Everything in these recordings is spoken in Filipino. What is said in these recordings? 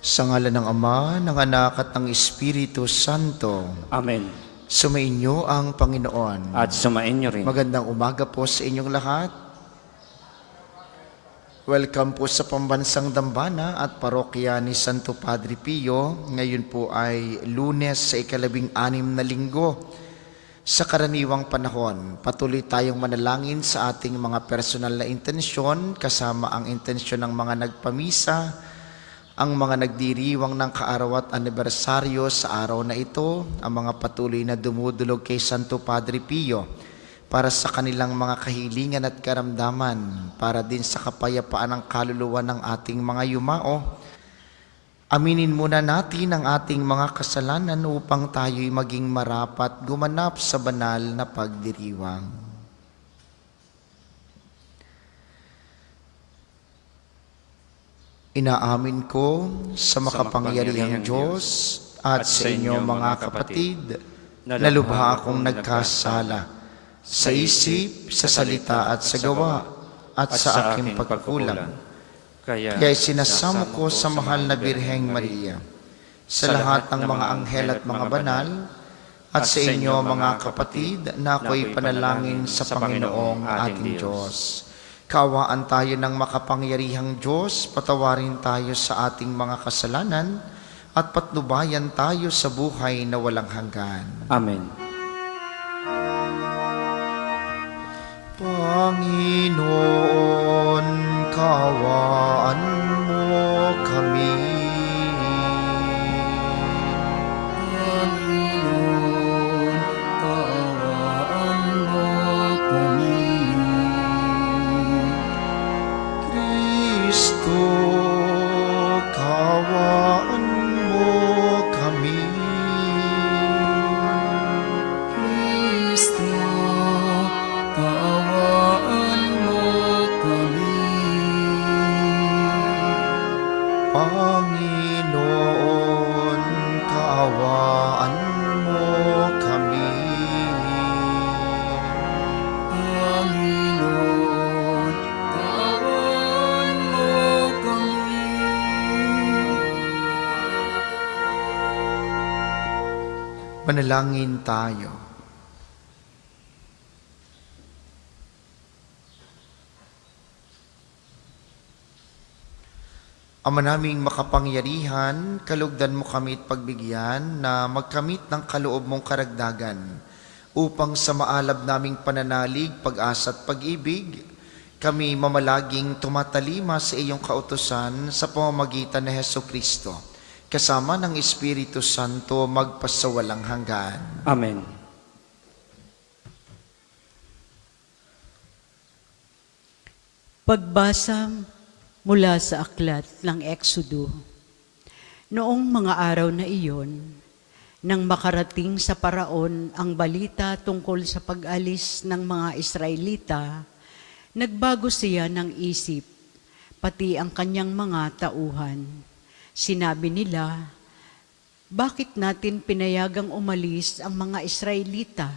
Sa ngalan ng Ama, ng Anak at ng Espiritu Santo. Amen. Sumainyo ang Panginoon. At sumainyo rin. Magandang umaga po sa inyong lahat. Welcome po sa Pambansang Dambana at Parokya ni Santo Padre Pio. Ngayon po ay Lunes sa ika-15 na linggo. Sa karaniwang panahon, patuloy tayong manalangin sa ating mga personal na intensyon kasama ang intensyon ng mga nagpamisa, ang mga nagdiriwang ng kaaraw at anibersaryo sa araw na ito, ang mga patuloy na dumudulog kay Santo Padre Pio para sa kanilang mga kahilingan at karamdaman, para din sa kapayapaan ng kaluluwa ng ating mga yumao. Aminin muna natin ang ating mga kasalanan upang tayo'y maging marapat gumanap sa banal na pagdiriwang. Inaamin ko sa makapangyarihang Diyos at sa inyo mga kapatid na lubha akong nagkasala sa isip, sa salita at sa gawa at sa aking pagkukulang. Kaya sinasamo ko sa mahal na Birheng Maria, sa lahat ng mga anghel at mga banal, at sa inyo mga kapatid na ako'y panalangin sa Panginoong ating Diyos. Kaawaan tayo ng makapangyarihang Diyos, patawarin tayo sa ating mga kasalanan, at patnubayan tayo sa buhay na walang hanggan. Amen. Panginoon, kaawaan mo kami. Panginoon, kaawaan mo kami. Kristo, kaawaan mo kami. Kristo, kaawaan mo kami. Panginoon, kaawaan mo kami. Panginoon, kaawaan mo kami. Manalangin tayo. Ama naming makapangyarihan, kalugdan mo kami at pagbigyan na magkamit ng kaloob mong karagdagan upang sa maalab naming pananalig, pag-asa at pag-ibig, kami mamalaging tumatalima sa iyong kautusan sa pamamagitan ni Hesukristo, kasama ng Espiritu Santo magpasawalang hanggan. Amen. Pagbasa mula sa aklat ng Exodo. Noong mga araw na iyon, nang makarating sa Paraon ang balita tungkol sa pag-alis ng mga Israelita, nagbago siya ng isip, pati ang kanyang mga tauhan. Sinabi nila, bakit natin pinayagang umalis ang mga Israelita?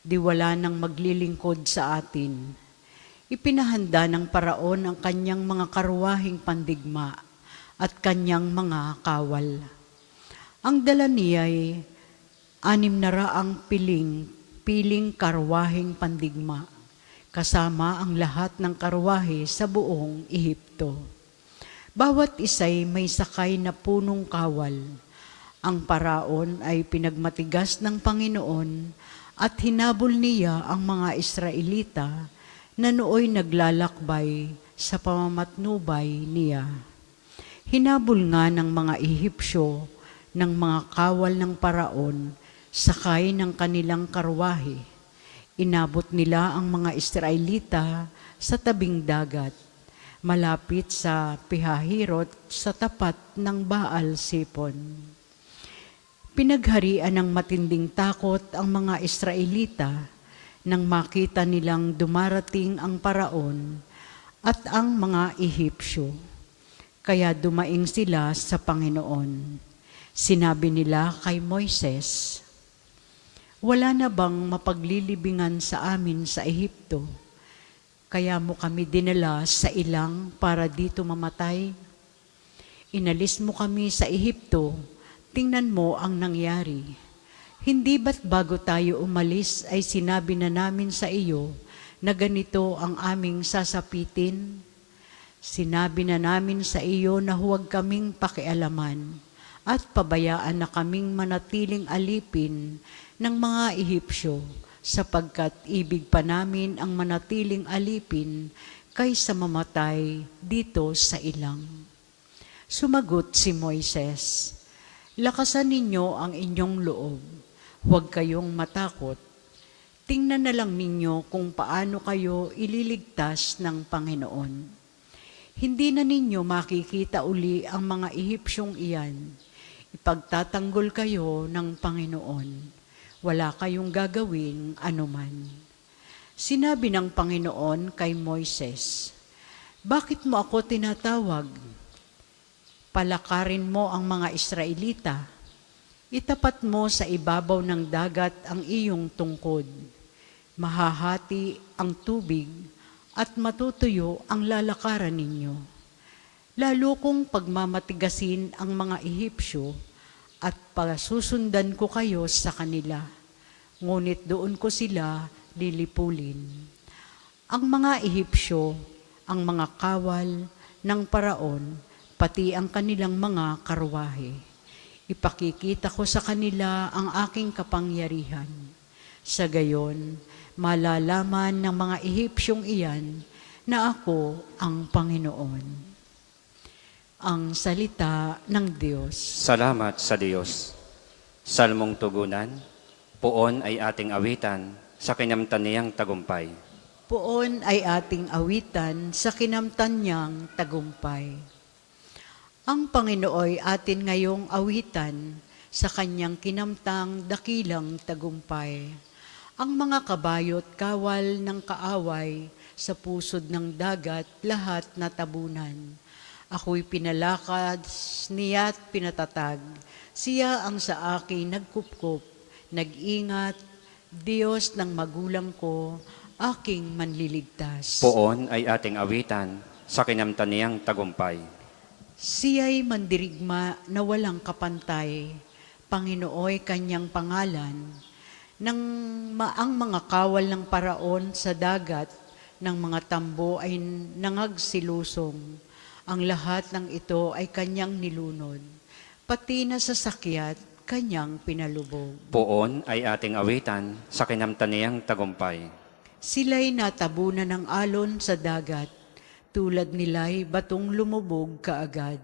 Di wala nang maglilingkod sa atin. Ipinahanda ng Paraon ang kanyang mga karwahing pandigma at kanyang mga kawal. Ang dala niya'y 600 piling karwahing pandigma, kasama ang lahat ng karwahe sa buong Ehipto. Bawat isa'y may sakay na punong kawal. Ang Paraon ay pinagmatigas ng Panginoon at hinabol niya ang mga Israelita na nooy naglalakbay sa pamamatnubay niya. Hinabol nga ng mga Ehipsyo ng mga kawal ng Paraon, sakay ng kanilang karwahe. Inabot nila ang mga Israelita sa tabing dagat, malapit sa Pihahirot sa tapat ng Baal Sipon. Pinagharian ng matinding takot ang mga Israelita nang makita nilang dumarating ang Paraon at ang mga Ehipsyo. Kaya dumaing sila sa Panginoon. Sinabi nila kay Moises, wala na bang mapaglilibingan sa amin sa Ehipto? Kaya mo kami dinala sa ilang para dito mamatay? Inalis mo kami sa Ehipto, tingnan mo ang nangyari. Hindi ba't bago tayo umalis ay sinabi na namin sa iyo na ganito ang aming sasapitin? Sinabi na namin sa iyo na huwag kaming pakialaman at pabayaan na kaming manatiling alipin ng mga Ehipsyo, sapagkat ibig pa namin ang manatiling alipin kaysa mamatay dito sa ilang. Sumagot si Moises, lakasan ninyo ang inyong loob, huwag kayong matakot. Tingnan na lang ninyo kung paano kayo ililigtas ng Panginoon. Hindi na ninyo makikita uli ang mga Ehipsyong iyan. Ipagtatanggol kayo ng Panginoon. Wala kayong gagawing anuman. Sinabi ng Panginoon kay Moises, bakit mo ako tinatawag? Palakarin mo ang mga Israelita. Itapat mo sa ibabaw ng dagat ang iyong tungkod. Mahahati ang tubig at matutuyo ang lalakaran ninyo. Lalo kong pagmamatigasin ang mga Ehipsyo at pasusundan ko kayo sa kanila. Ngunit doon ko sila lilipulin. Ang mga Ehipsyo, ang mga kawal ng Paraon, pati ang kanilang mga karwahe. Ipakikita ko sa kanila ang aking kapangyarihan. Sa gayon, malalaman ng mga Ehipsyong iyan na ako ang Panginoon. Ang salita ng Diyos. Salamat sa Diyos. Salmong tugunan, poon ay ating awitan sa kinamtan niyang tagumpay. Poon ay ating awitan sa kinamtan niyang tagumpay. Ang Panginooy atin ngayong awitan sa kanyang kinamtang dakilang tagumpay. Ang mga kabayo't kawal ng kaaway sa pusod ng dagat lahat natabunan. Ako'y pinalakad niya't pinatatag. Siya ang sa akin nagkupkup, nag-ingat, Diyos ng magulang ko, aking manliligtas. Poon ay ating awitan sa kinamtan niyang tagumpay. Siya'y mandirigma na walang kapantay, Panginooy kanyang pangalan, nang ang mga kawal ng Paraon sa dagat ng mga tambo ay nangagsilusong. Ang lahat ng ito ay kanyang nilunod, pati na sasakyat kanyang pinalubog. Poon ay ating awitan sa kinamtan niyang tagumpay. Sila'y natabunan ng alon sa dagat, tulad nila'y batong lumubog kaagad.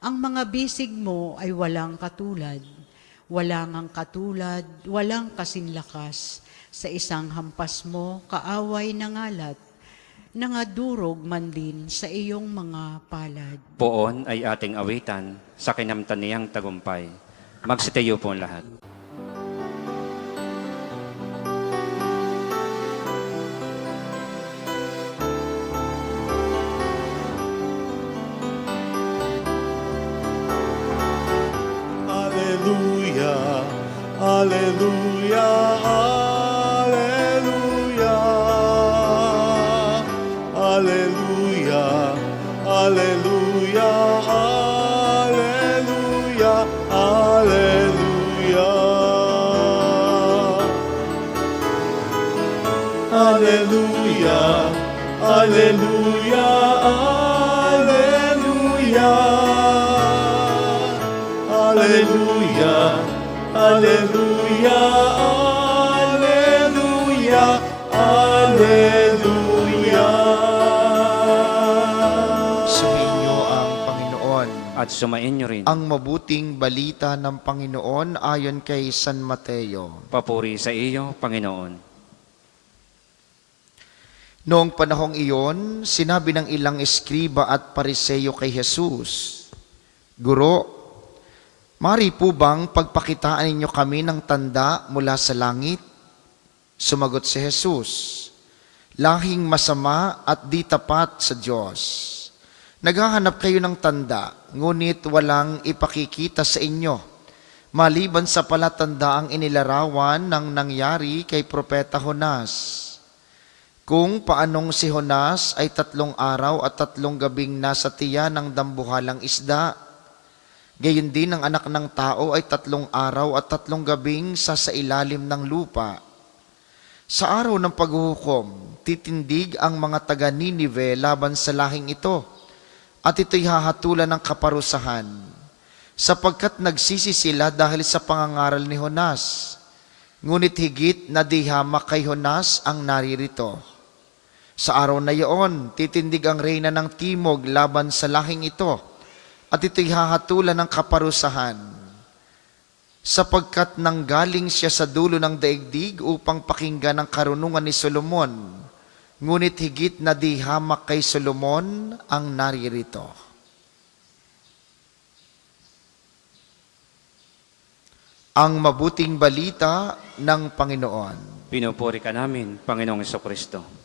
Ang mga bisig mo ay walang katulad, walang ang katulad, walang kasinlakas. Sa isang hampas mo, kaaway nangalat, nangadurog man din sa iyong mga palad. Poon ay ating awitan sa kinamtan niyang tagumpay. Magsitayo po ang lahat. Alleluia, alleluia, alleluia, alleluia, alleluia, alleluia, alleluia. Alleluia, alleluia, alleluia. Alleluia, alleluia, alleluia, alleluia. Sumainyo ang Panginoon. At sumain niyo rin. Ang mabuting balita ng Panginoon ayon kay San Mateo. Papuri sa iyo, Panginoon. Noong panahong iyon, sinabi ng ilang eskriba at pariseyo kay Jesus, Guro, mari po bang pagpakitaan ninyo kami ng tanda mula sa langit? Sumagot si Jesus, lahing masama at di tapat sa Diyos. Naghahanap kayo ng tanda, ngunit walang ipakikita sa inyo, maliban sa palatandaang inilarawan ng nangyari kay Propeta Jonas. Kung paanong si Jonas ay 3 araw at 3 gabing nasa tiyan ng dambuhalang isda, Gayon din ang anak ng tao ay 3 araw at 3 gabing sasailalim ng lupa. Sa araw ng paghuhukom, titindig ang mga taga Ninive laban sa lahing ito, at ito'y hahatulan ng kaparusahan, sapagkat nagsisi sila dahil sa pangangaral ni Jonas. Ngunit higit na di hamak kay Jonas ang naririto. Sa araw na iyon, titindig ang reyna ng timog laban sa lahing ito, at ito'y hahatulan ng kaparusahan, sapagkat nanggaling siya sa dulo ng daigdig upang pakinggan ang karunungan ni Solomon, ngunit higit na di hamak kay Solomon ang naririto. Ang mabuting balita ng Panginoon. Pinupuri ka namin, Panginoong Jesucristo.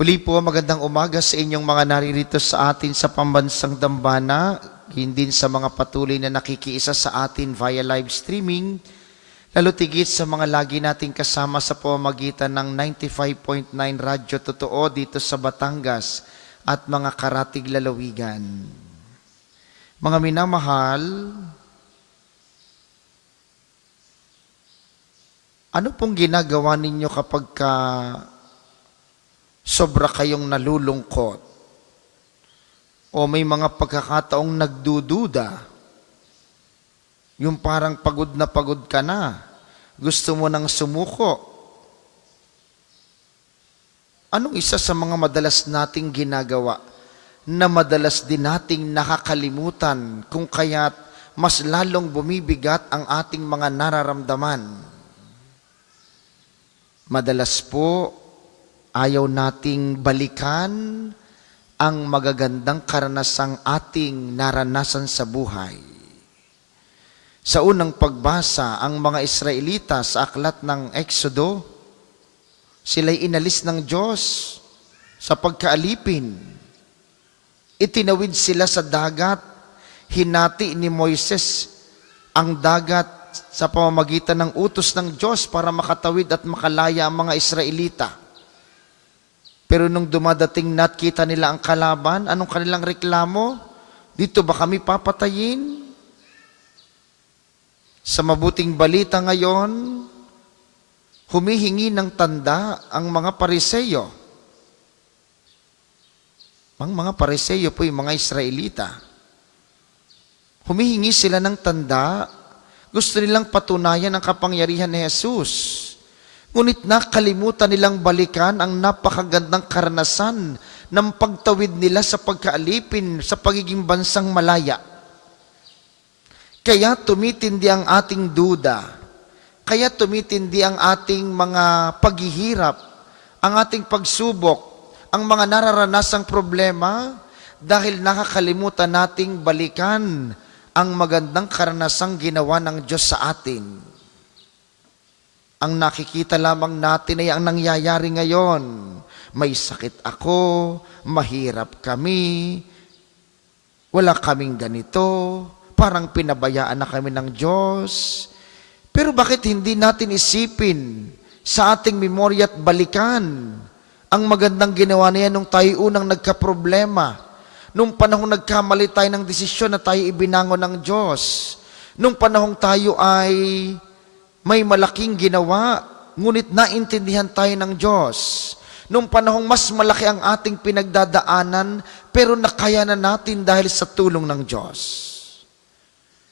Muli po, magandang umaga sa inyong mga naririto sa atin sa pambansang dambana, hindi sa mga patuloy na nakikiisa sa atin via live streaming, lalo tigit sa mga lagi nating kasama sa pamamagitan ng 95.9 Radyo Totoo dito sa Batangas at mga karatig lalawigan. Mga minamahal, ano pong ginagawa ninyo kapag sobra kayong nalulungkot o may mga pagkakataong nagdududa, yung parang pagod ka na, gusto mo nang sumuko? Anong isa sa mga madalas nating ginagawa na madalas din nating nakakalimutan kung kaya't mas lalong bumibigat ang ating mga nararamdaman? Madalas po, ayaw nating balikan ang magagandang karanasang ating naranasan sa buhay. Sa unang pagbasa, ang mga Israelita sa aklat ng Exodo, sila'y inalis ng Diyos sa pagkaalipin. Itinawid sila sa dagat, hinati ni Moises ang dagat sa pamamagitan ng utos ng Diyos para makatawid at makalaya ang mga Israelita. Pero nung dumadating na at kita nila ang kalaban, anong kanilang reklamo? Dito ba kami papatayin? Sa mabuting balita ngayon, humihingi ng tanda ang mga Pariseyo. Ang mga Pariseyo po yung mga Israelita. Humihingi sila ng tanda, gusto nilang patunayan ang kapangyarihan ni Jesus. Ngunit nakalimutan nilang balikan ang napakagandang karanasan ng pagtawid nila sa pagkaalipin sa pagiging bansang malaya. Kaya tumitindi ang ating duda, kaya tumitindi ang ating mga paghihirap, ang ating pagsubok, ang mga nararanasang problema dahil nakakalimutan nating balikan ang magandang karanasang ginawa ng Diyos sa atin. Ang nakikita lamang natin ay ang nangyayari ngayon. May sakit ako, mahirap kami, wala kaming ganito, parang pinabayaan na kami ng Diyos. Pero bakit hindi natin isipin sa ating memorya at balikan ang magandang ginawa niya nung tayo unang nagkaproblema, nung panahong nagkamali tayo ng desisyon na tayo ibinangon ng Diyos, nung panahong tayo ay may malaking ginawa, ngunit naintindihan tayo ng Diyos. Nung panahong mas malaki ang ating pinagdadaanan, pero nakaya na natin dahil sa tulong ng Diyos.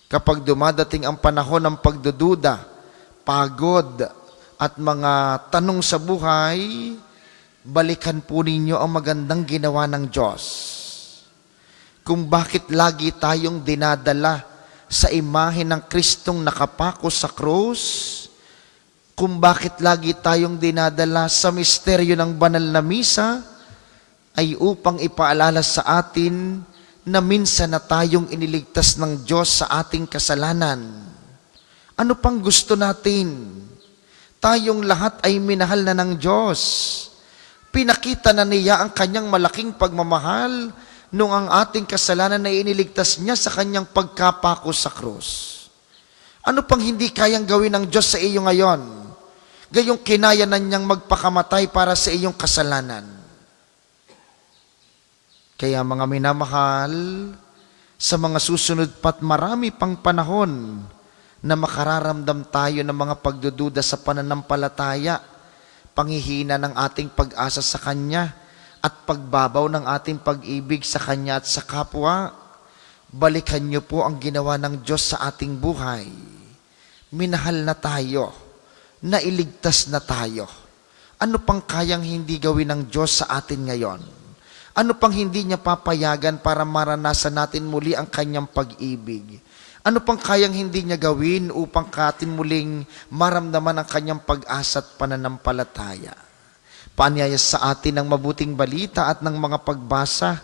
Kapag dumadating ang panahon ng pagdududa, pagod, at mga tanong sa buhay, balikan po ninyo ang magandang ginawa ng Diyos. Kung bakit lagi tayong dinadala sa imahe ng Kristong nakapako sa krus, kung bakit lagi tayong dinadala sa misteryo ng banal na misa, ay upang ipaalala sa atin na minsan na tayong iniligtas ng Diyos sa ating kasalanan. Ano pang gusto natin? Tayong lahat ay minahal na ng Diyos. Pinakita na niya ang kanyang malaking pagmamahal nung ang ating kasalanan ay iniligtas niya sa kanyang pagkapako sa krus. Ano pang hindi kayang gawin ng Diyos sa iyo ngayon? Gayong kinaya na niyang magpakamatay para sa iyong kasalanan. Kaya mga minamahal, sa mga susunod pat marami pang panahon na makararamdam tayo ng mga pagdududa sa pananampalataya, panghihina ng ating pag-asa sa Kanya, at pagbabaw ng ating pag-ibig sa Kanya at sa kapwa. Balikan niyo po ang ginawa ng Diyos sa ating buhay. Minahal na tayo, nailigtas na tayo. Ano pang kayang hindi gawin ng Diyos sa atin ngayon? Ano pang hindi niya papayagan para maranasan natin muli ang Kanyang pag-ibig? Ano pang kayang hindi niya gawin upang katin muling maramdaman ang Kanyang pag-asa at pananampalataya? Paanyaya sa atin ng mabuting balita at ng mga pagbasa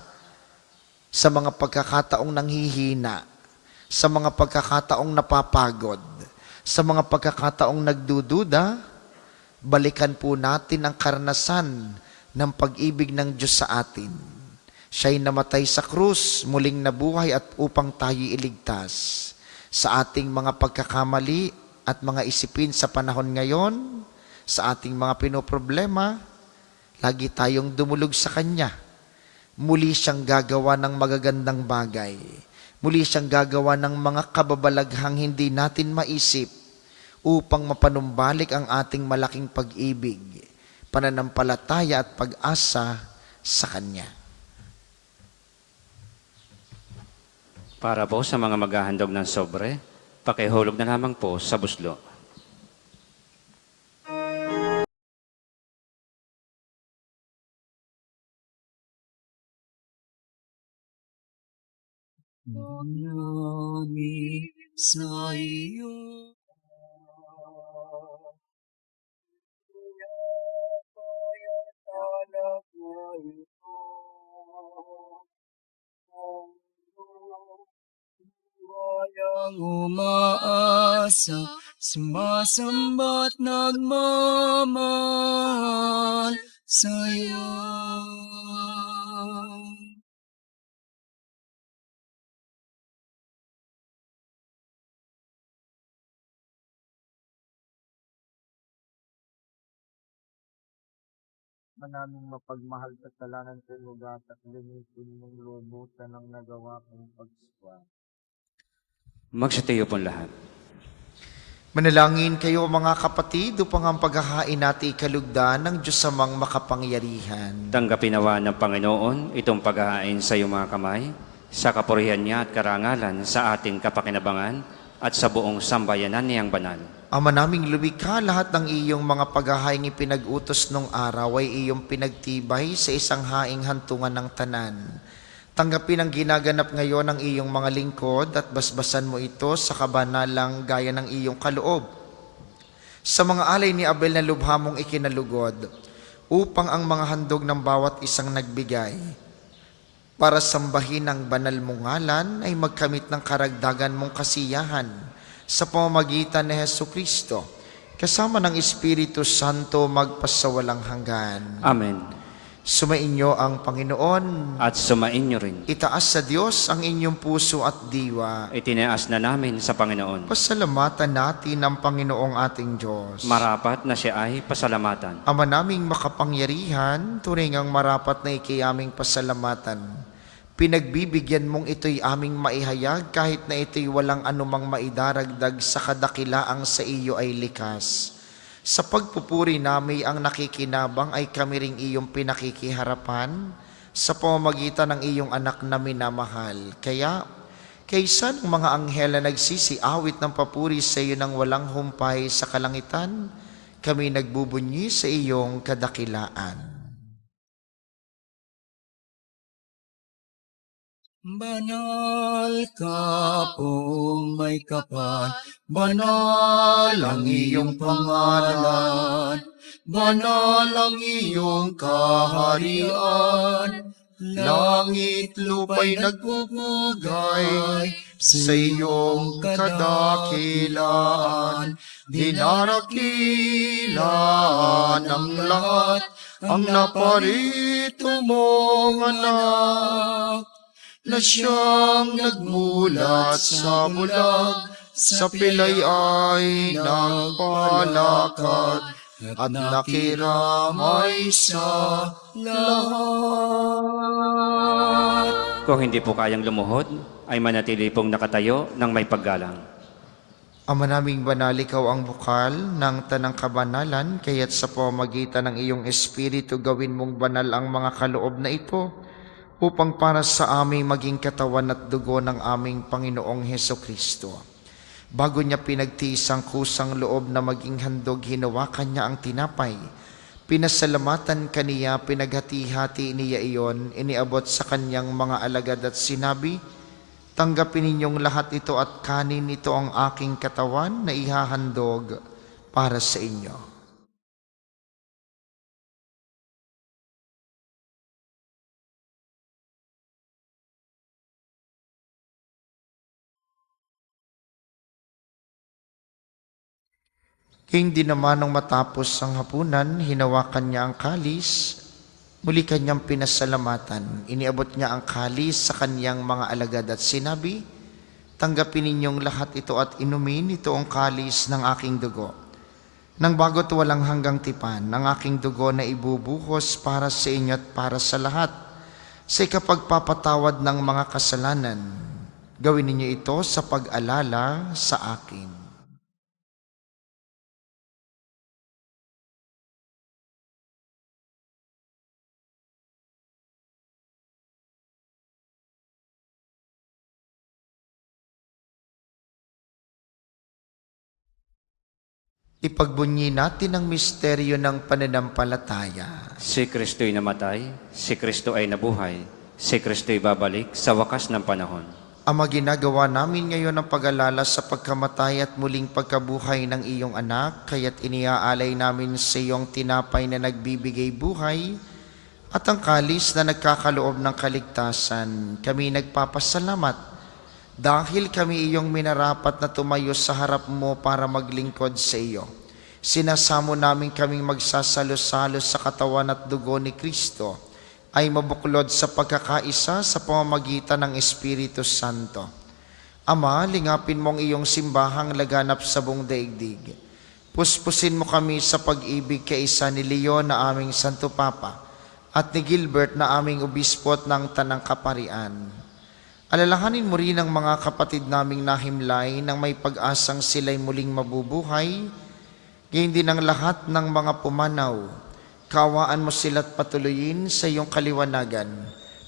sa mga pagkakataong nanghihina, sa mga pagkakataong napapagod, sa mga pagkakataong nagdududa. Balikan po natin ang karanasan ng pag-ibig ng Diyos sa atin. Siya'y namatay sa krus, muling nabuhay at upang tayo iligtas. Sa ating mga pagkakamali at mga isipin sa panahon ngayon, sa ating mga pinoproblema, lagi tayong dumulog sa Kanya. Muli siyang gagawa ng magagandang bagay. Muli siyang gagawa ng mga kababalaghang hindi natin maisip upang mapanumbalik ang ating malaking pag-ibig, pananampalataya at pag-asa sa Kanya. Para po sa mga maghahandog ng sobre, pakihulog na lamang po sa buslo. Namin sa iyo. Walang umaasa, sumasamba't nagmamahal sa'yo. Manaming mapagmahal kasalanan sa lugat at linisin mong lubusan ng nagawa kong pagswa. Magsitayo po lahat. Manalangin kayo mga kapatid upang ang paghahain natin ikalugdan ng Diyos amang makapangyarihan. Tanggapin nawa ng Panginoon itong paghahain sa iyong mga kamay, sa kapurihan niya at karangalan sa ating kapakinabangan at sa buong sambayanan niyang banal. Ama naming lumikha, lahat ng iyong mga paghahaing ipinag-utos nung araw ay iyong pinagtibay sa isang haing hantungan ng tanan. Tanggapin ang ginaganap ngayon ng iyong mga lingkod at basbasan mo ito sa kabanalang gaya ng iyong kaloob. Sa mga alay ni Abel na lubha mong ikinalugod, upang ang mga handog ng bawat isang nagbigay, para sambahin ang banal mong ngalan ay magkamit ng karagdagan mong kasiyahan sa pamamagitan ni Jesucristo, kasama ng Espiritu Santo magpasawalang hanggan. Amen. Sumainyo ang Panginoon. At sumainyo rin. Itaas sa Diyos ang inyong puso at diwa. Itinaas na namin sa Panginoon. Pasalamatan natin ang Panginoong ating Diyos. Marapat na siya ay pasalamatan. Ama naming makapangyarihan, tunay ngang marapat na ikiyaming pasalamatan. Pinagbibigyan mong ito'y aming maihayag kahit na ito'y walang anumang maidaragdag sa kadakilaang sa iyo ay likas. Sa pagpupuri namin ang nakikinabang ay kami ring iyong pinakikiharapan sa pamamagitan ng iyong anak na minamahal. Kaya, kaysa ng mga anghel na nagsisiawit ng papuri sa iyo ng walang humpay sa kalangitan, kami nagbubunyi sa iyong kadakilaan. Banal ka pong may kapal, banal ang iyong pangalan, banal ang iyong kaharian, langit lupa'y nagpupugay sa iyong kadakilaan, dinarakilan ng lahat ang naparito mong anak, na siyang nagmulat sa bulag, sa pilay ay nagpalakad, at nakiramay sa lahat. Kung hindi po kayang lumuhod, ay manatili pong nakatayo ng may paggalang. Ama naming banal, ikaw ang bukal ng tanang kabanalan, kaya't sa pamamagitan ng iyong Espiritu gawin mong banal ang mga kaloob na ito, upang para sa aming maging katawan at dugo ng aming Panginoong Heso Kristo. Bago niya pinagtiis ang kusang loob na maging handog, hinawakan niya ang tinapay. Pinasalamatan kaniya, pinaghati-hati niya iyon, iniabot sa kanyang mga alagad at sinabi, tanggapin ninyong lahat ito at kanin, ito ang aking katawan na ihahandog para sa inyo. Hindi naman nung matapos ang hapunan, hinawakan niya ang kalis, muli kanyang pinasalamatan. Iniabot niya ang kalis sa kanyang mga alagad at sinabi, tanggapin ninyong lahat ito at inumin, ito ang kalis ng aking dugo. Nang bago't walang hanggang tipan, ang aking dugo na ibubuhos para sa inyo at para sa lahat, sa ikapagpapatawad ng mga kasalanan. Gawin ninyo ito sa pag-alala sa akin. Ipagbunyi natin ang misteryo ng pananampalataya. Si Kristo'y namatay, si Kristo ay nabuhay, si Kristo'y babalik sa wakas ng panahon. Ama, ginagawa namin ngayon ang pag-alala sa pagkamatay at muling pagkabuhay ng iyong anak, kaya't iniaalay namin sa iyong tinapay na nagbibigay buhay at ang kalis na nagkakaloob ng kaligtasan. Kami nagpapasalamat dahil kami iyong minarapat na tumayo sa harap mo para maglingkod sa iyo. Sinasamo namin kaming magsasalo-salo sa katawan at dugo ni Kristo ay mabuklod sa pagkakaisa sa pamamagitan ng Espiritu Santo. Ama, lingapin mong iyong simbahang laganap sa buong daigdig. Puspusin mo kami sa pag-ibig kaisa ni Leon na aming Santo Papa at ni Gilbert na aming obispo at ng Tanang Kaparian. Alalahanin mo rin ang mga kapatid naming nahimlay nang may pag-asang sila'y muling mabubuhay, gayon din ang lahat ng mga pumanaw. Kaawaan mo sila't patuloyin sa iyong kaliwanagan.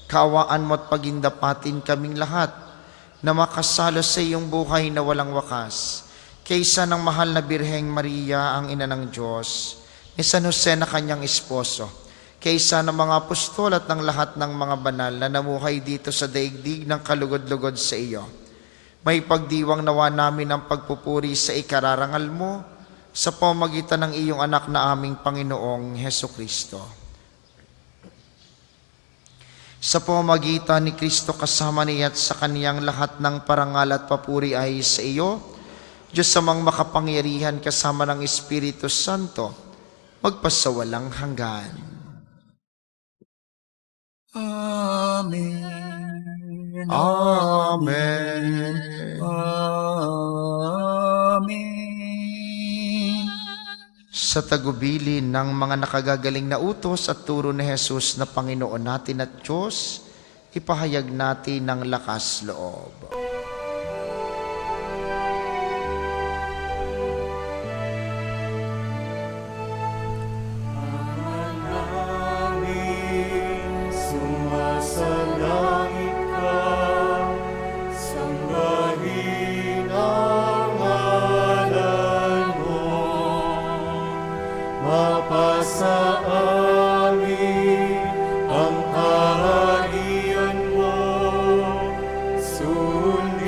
Kaawaan mo at pagindapatin kaming lahat na makasalo sa iyong buhay na walang wakas. Kaysa ng mahal na Birheng Maria, ang ina ng Diyos, ni San Jose na kanyang esposo, kaysa ng mga apostol at ng lahat ng mga banal na namuhay dito sa daigdig ng kalugod-lugod sa iyo. May pagdiwang nawa namin ang pagpupuri sa ikararangal mo sa pamamagitan ng iyong anak na aming Panginoong Heso Kristo. Sa pamamagitan ni Kristo kasama niya at sa kaniyang lahat ng parangal at papuri ay sa iyo, Diyos samang makapangyarihan kasama ng Espiritu Santo, magpasawalang hanggan. Amen. Amen. Amen. Sa tagubilin ng mga nakagagaling na utos at turo ni Jesus na Panginoon natin at Diyos, ipahayag natin ng lakas loob. Sumasalangit ka, sambahin ang ngalan mo, mapasa amin ang kaharian mo, sundin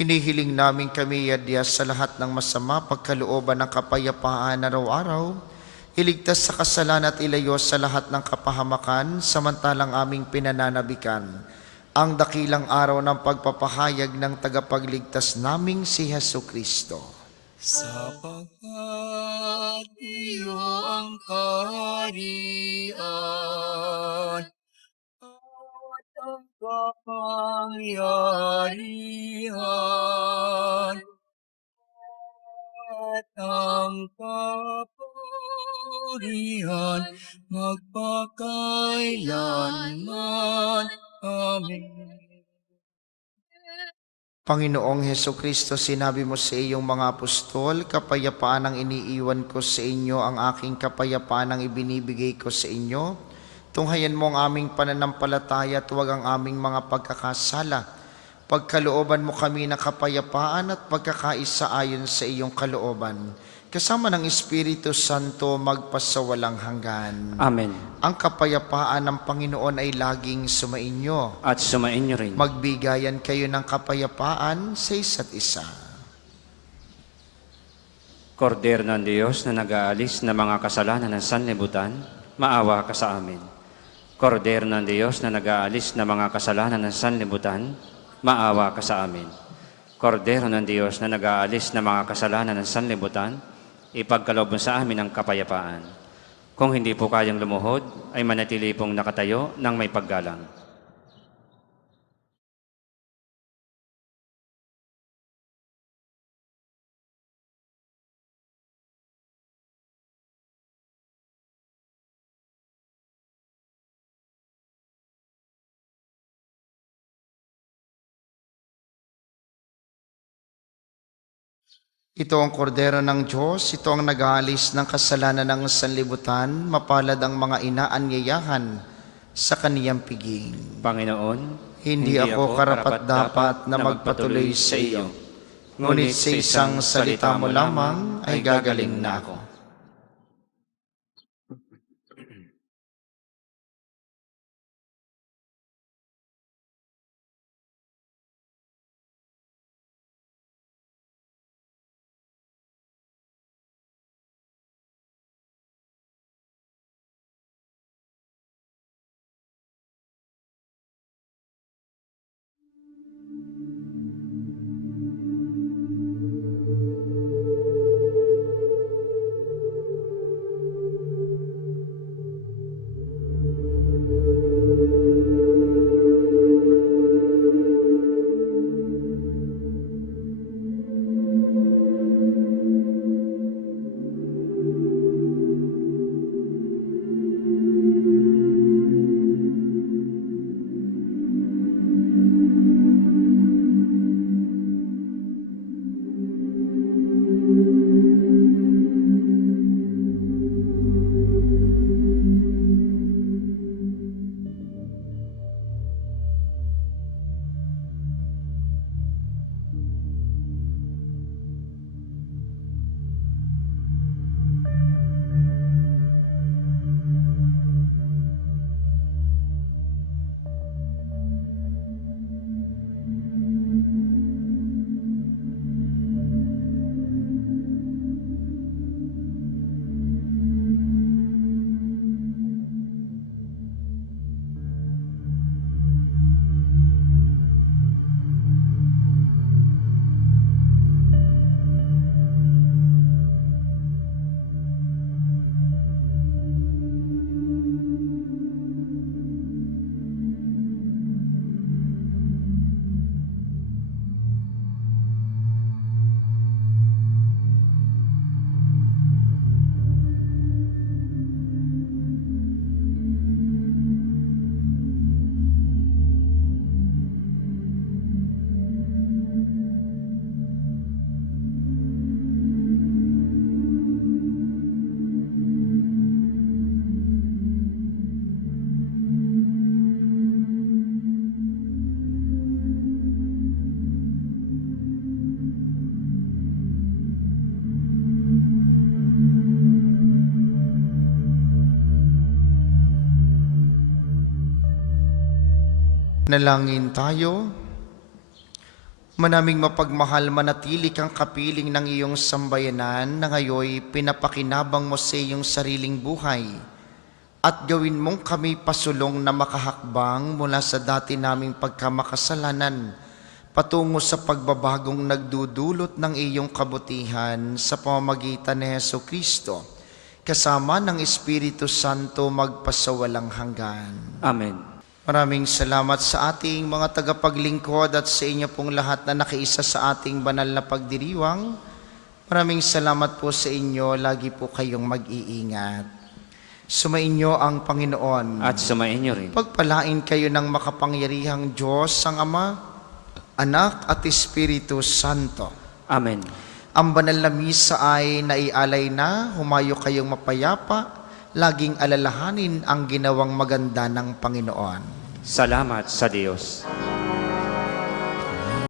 Hinihiling namin kami yadya sa lahat ng masama, pagkalooban ng kapayapaan araw-araw, iligtas sa kasalanan at ilayo sa lahat ng kapahamakan, samantalang aming pinananabikan ang dakilang araw ng pagpapahayag ng tagapagligtas naming si Hesu Kristo. Sapagkat iyo ang kaharian at ang kapangyarihan at ang kapurihan magpakailanman. Amen. Panginoong Heso Kristo, sinabi mo sa iyong mga apostol, kapayapaan ang iniiwan ko sa inyo, ang aking kapayapaan ang ibinibigay ko sa inyo. Tunghayan mo ang aming pananampalataya at huwag ang aming mga pagkakasala. Pagkalooban mo kami ng kapayapaan at pagkakaisa ayon sa iyong kalooban. Kasama ng Espiritu Santo magpasawalang hanggan. Amen. Ang kapayapaan ng Panginoon ay laging sumainyo. At sumainyo rin. Magbigayan kayo ng kapayapaan sa isa't isa. Kordero ng Diyos na nag-aalis ng mga kasalanan ng sanlibutan, maawa ka sa amin. Kordero ng Diyos na nag-aalis ng mga kasalanan ng sanlibutan, maawa ka sa amin. Kordero ng Diyos na nag-aalis ng mga kasalanan ng sanlibutan, ipagkaloob mo sa amin ang kapayapaan. Kung hindi po kayang lumuhod, ay manatili pong nakatayo ng may paggalang. Ito ang kordero ng Diyos, ito ang nag-aalis ng kasalanan ng sanlibutan, mapalad ang mga inaanyayahan sa kaniyang piging. Panginoon, Hindi ako karapat-dapat na magpatuloy sa iyo, ngunit sa isang salita mo lamang ay gagaling na ako. Nalangin tayo. Manaming mapagmahal, manatili kang kapiling ng iyong sambayanan na ngayoy pinapakinabang mo sa iyong sariling buhay at gawin mong kami pasulong na makahakbang mula sa dati naming pagkamakasalanan patungo sa pagbabagong nagdudulot ng iyong kabutihan sa pamamagitan ni Hesukristo kasama ng Espiritu Santo magpasawalang hanggan. Amen. Maraming salamat sa ating mga tagapaglingkod at sa inyo pong lahat na nakiisa sa ating banal na pagdiriwang. Maraming salamat po sa inyo. Lagi po kayong mag-iingat. Sumainyo ang Panginoon. At sumainyo rin. Pagpalain kayo ng makapangyarihang Diyos, ang Ama, Anak at Espiritu Santo. Amen. Ang banal na misa ay naialay na, humayo kayong mapayapa, laging alalahanin ang ginawang maganda ng Panginoon. Salamat sa Diyos.